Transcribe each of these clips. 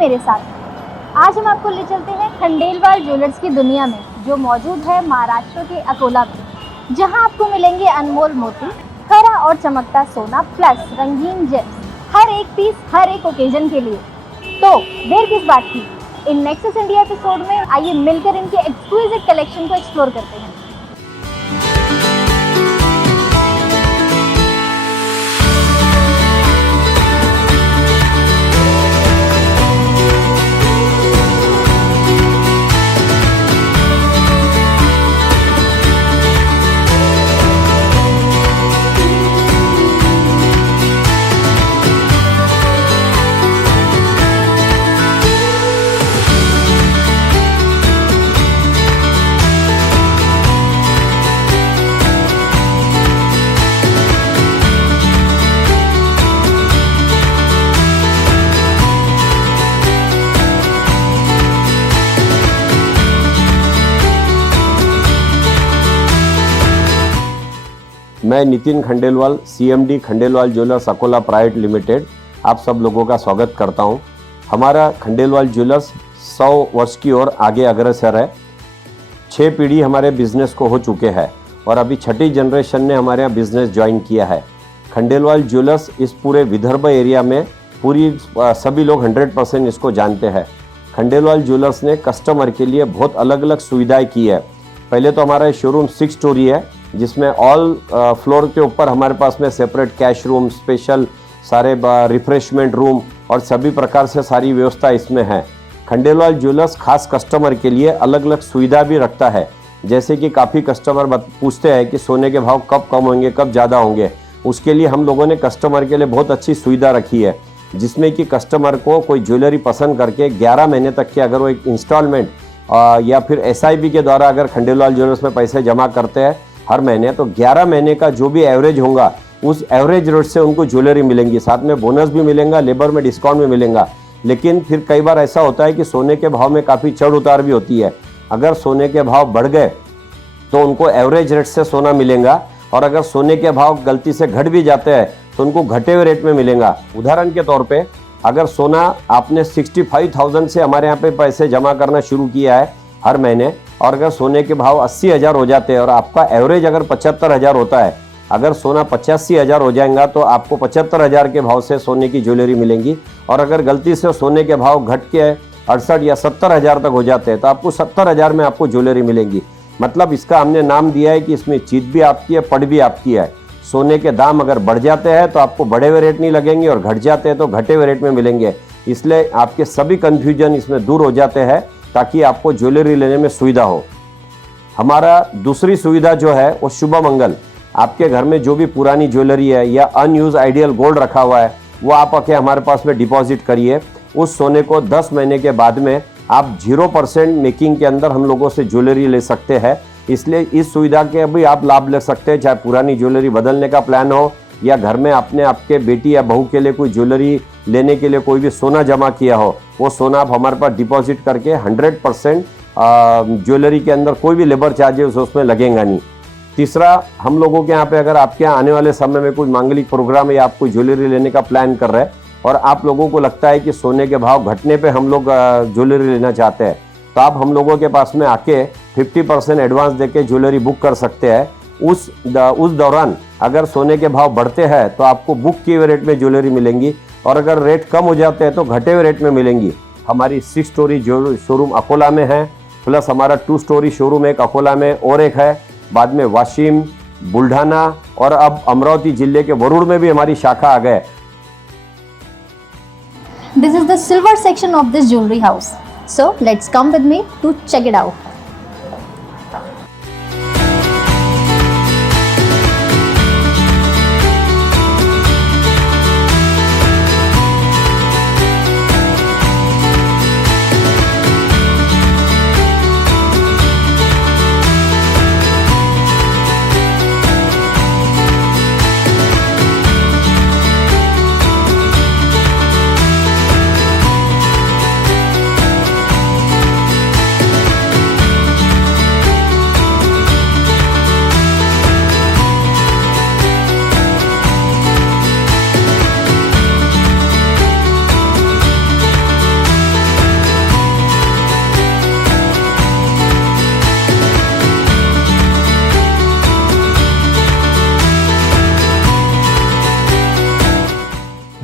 मेरे साथ। आज हम आपको ले चलते हैं खंडेलवाल ज्वेलर्स की दुनिया में, जो मौजूद है महाराष्ट्र के अकोला में, जहां आपको मिलेंगे अनमोल मोती, खरा और चमकता सोना प्लस रंगीन जेम्स, हर एक पीस हर एक ओकेजन के लिए। तो देर किस बात की, इन नेक्सस इंडिया एपिसोड में आइए मिलकर इनके एक्सक्लूसिव कलेक्शन को एक्सप्लोर करते हैं। मैं Nitin Khandelwal, CMD Khandelwal jewellers Akola private limited, आप सब लोगों का स्वागत करता हूं। हमारा खंडेलवाल ज्वेलर्स 100 वर्ष की ओर आगे अग्रसर है। 6 पीढ़ी हमारे बिजनेस को हो चुके हैं और अभी छठी जनरेशन ने हमारे यहाँ बिजनेस ज्वाइन किया है। खंडेलवाल ज्वेलर्स इस पूरे विदर्भ एरिया में सभी लोग 100% इसको जानते हैं। खंडेलवाल ज्वेलर्स ने कस्टमर के लिए बहुत अलग अलग सुविधाएं की है। पहले तो हमारा शोरूम 6 स्टोरी है, जिसमें ऑल फ्लोर के ऊपर हमारे पास में सेपरेट कैश रूम, स्पेशल सारे रिफ्रेशमेंट रूम और सभी प्रकार से सारी व्यवस्था इसमें है। खंडेलवाल ज्वेलर्स खास कस्टमर के लिए अलग अलग सुविधा भी रखता है। जैसे कि काफ़ी कस्टमर पूछते हैं कि सोने के भाव कब कम होंगे, कब ज़्यादा होंगे। उसके लिए हम लोगों ने कस्टमर के लिए बहुत अच्छी सुविधा रखी है, जिसमें कि कस्टमर को कोई ज्वेलरी पसंद करके 11 महीने तक के अगर वो एक इंस्टॉलमेंट या फिर SIP के द्वारा अगर खंडेलवाल ज्वेलर्स में पैसे जमा करते हैं हर महीने, तो 11 महीने का जो भी एवरेज होगा उस एवरेज रेट से उनको ज्वेलरी मिलेंगी। साथ में बोनस भी मिलेगा, लेबर में डिस्काउंट भी मिलेगा। लेकिन फिर कई बार ऐसा होता है कि सोने के भाव में काफ़ी चढ़ उतार भी होती है। अगर सोने के भाव बढ़ गए तो उनको एवरेज रेट से सोना मिलेगा, और अगर सोने के भाव गलती से घट भी जाते हैं तो उनको घटे हुए रेट में मिलेगा। उदाहरण के तौर पे अगर सोना आपने 65,000 से हमारे यहाँ पे पैसे जमा करना शुरू किया है हर महीने, और अगर सोने के भाव 80,000 हो जाते हैं और आपका एवरेज अगर 75,000 होता है, अगर सोना 85,000 हो जाएगा तो आपको 75,000 के भाव से सोने की ज्वेलरी मिलेंगी। और अगर गलती से सोने के भाव घट के 68 या 70,000 तक हो जाते हैं तो आपको 70,000 में आपको ज्वेलरी मिलेंगी। मतलब इसका हमने नाम दिया है कि इसमें जीत भी आपकी है, पढ़ भी आपकी है। सोने के दाम अगर बढ़ जाते हैं तो आपको बढ़े हुए रेट नहीं लगेंगे, और घट जाते हैं तो घटे हुए रेट में मिलेंगे। इसलिए आपके सभी कन्फ्यूजन इसमें दूर हो जाते हैं, ताकि आपको ज्वेलरी लेने में सुविधा हो। हमारा दूसरी सुविधा जो है वो शुभ मंगल। आपके घर में जो भी पुरानी ज्वेलरी है या अनयूज आइडियल गोल्ड रखा हुआ है, वो आप आके हमारे पास में डिपॉजिट करिए। उस सोने को 10 महीने के बाद में आप 0% मेकिंग के अंदर हम लोगों से ज्वेलरी ले सकते हैं। इसलिए इस सुविधा के भी आप लाभ ले सकते हैं। चाहे पुरानी ज्वेलरी बदलने का प्लान हो या घर में आपके बेटी या बहू के लिए कोई ज्वेलरी लेने के लिए कोई भी सोना जमा किया हो, वो सोना आप हमारे पास डिपॉजिट करके 100% ज्वेलरी के अंदर कोई भी लेबर चार्जेस उसमें लगेगा नहीं। तीसरा, हम लोगों के यहाँ पे अगर आपके यहाँ आने वाले समय में कोई मांगलिक प्रोग्राम है या आप कोई ज्वेलरी लेने का प्लान कर रहे हैं और आप लोगों को लगता है कि सोने के भाव घटने पे हम लोग ज्वेलरी लेना चाहते हैं, तो आप हम लोगों के पास में आके 50% एडवांस देके ज्वेलरी बुक कर सकते हैं। उस दौरान अगर सोने के भाव बढ़ते हैं तो आपको बुक किए हुए रेट में ज्वेलरी मिलेंगी, और अगर रेट कम हो जाते हैं तो घटे हुए रेट में मिलेंगी। हमारी 6 स्टोरी शोरूम अकोला में है, प्लस हमारा 2 स्टोरी शोरूम एक अकोला में और एक है, बाद में वाशिम, बुल्ढाना और अब अमरावती जिले के वरुड़ में भी हमारी शाखा आ गए। This is the silver section of this jewelry house. So let's come with me to check it out.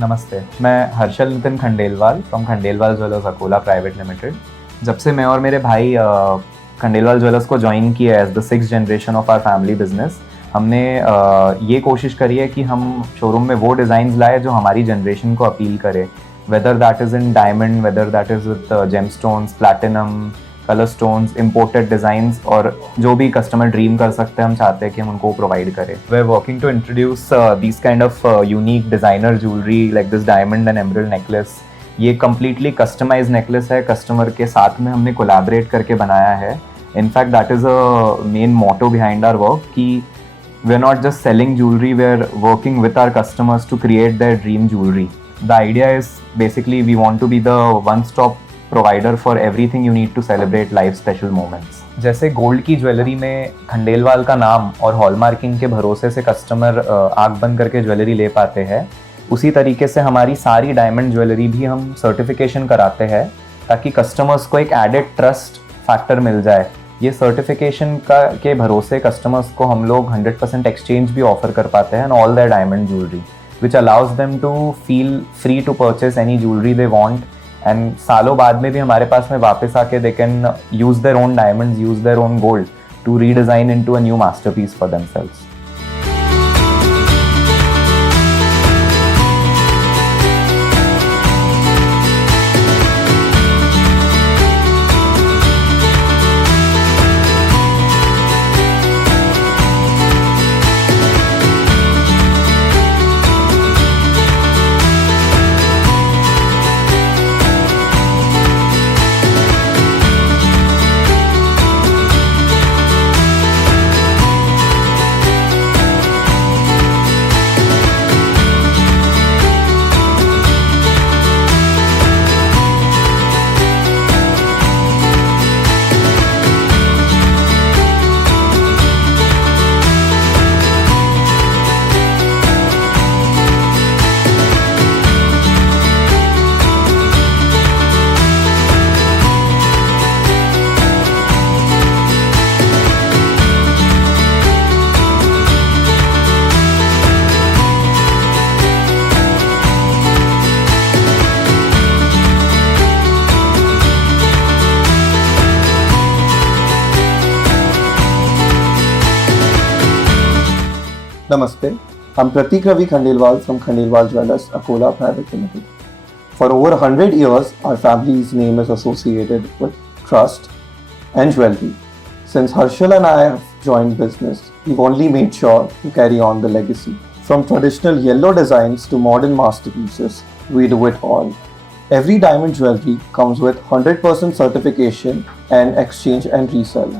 नमस्ते, मैं Harshal Nitin Khandelwal from Khandelwal jewellers Akola private limited. जब से मैं और मेरे भाई खंडेलवाल ज्वेलर्स को ज्वाइन किया as the 6th generation of our family business, हमने ये कोशिश करी है कि हम शोरूम में वो डिज़ाइंस लाए जो हमारी जनरेशन को अपील करे, whether that is in diamond, whether that is with gem stones, platinum, colour stones, imported designs, और जो भी कस्टमर ड्रीम कर सकते हैं हम चाहते हैं कि हम उनको प्रोवाइड करें। We are working to introduce this kind of unique designer jewellery like this diamond and emerald necklace. ये कम्प्लीटली कस्टमाइज नेकलेस है, कस्टमर के साथ में हमने कोलैबोरेट करके बनाया है। In fact that is a main motto behind our work कि we are not just selling jewellery, we are working with our customers to create their dream jewellery. The idea is basically we want to be the one stop provider for everything you need to celebrate life special moments. जैसे gold की jewellery में खंडेलवाल का नाम और hallmarking के भरोसे से customer आंख बंद करके ज्वेलरी ले पाते हैं, उसी तरीके से हमारी सारी डायमंड ज्वेलरी भी हम सर्टिफिकेशन कराते हैं ताकि कस्टमर्स को एक एडेड ट्रस्ट फैक्टर मिल जाए। ये सर्टिफिकेशन के भरोसे कस्टमर्स को हम लोग 100% एक्सचेंज भी ऑफर कर पाते हैं all their diamond jewellery, which allows them to feel free to purchase any jewellery they want, and सालों बाद में भी हमारे पास में वापस आके they can use their own diamonds, use their own gold to redesign into a new masterpiece for themselves. Namaste, I'm Pratik Ravi Khandelwal from Khandelwal Jewellers, Akola Private Limited. For over 100 years, our family's name is associated with trust and jewelry. Since Harshal and I have joined business, we've only made sure to carry on the legacy. From traditional yellow designs to modern masterpieces, we do it all. Every diamond jewelry comes with 100% certification and exchange and resell.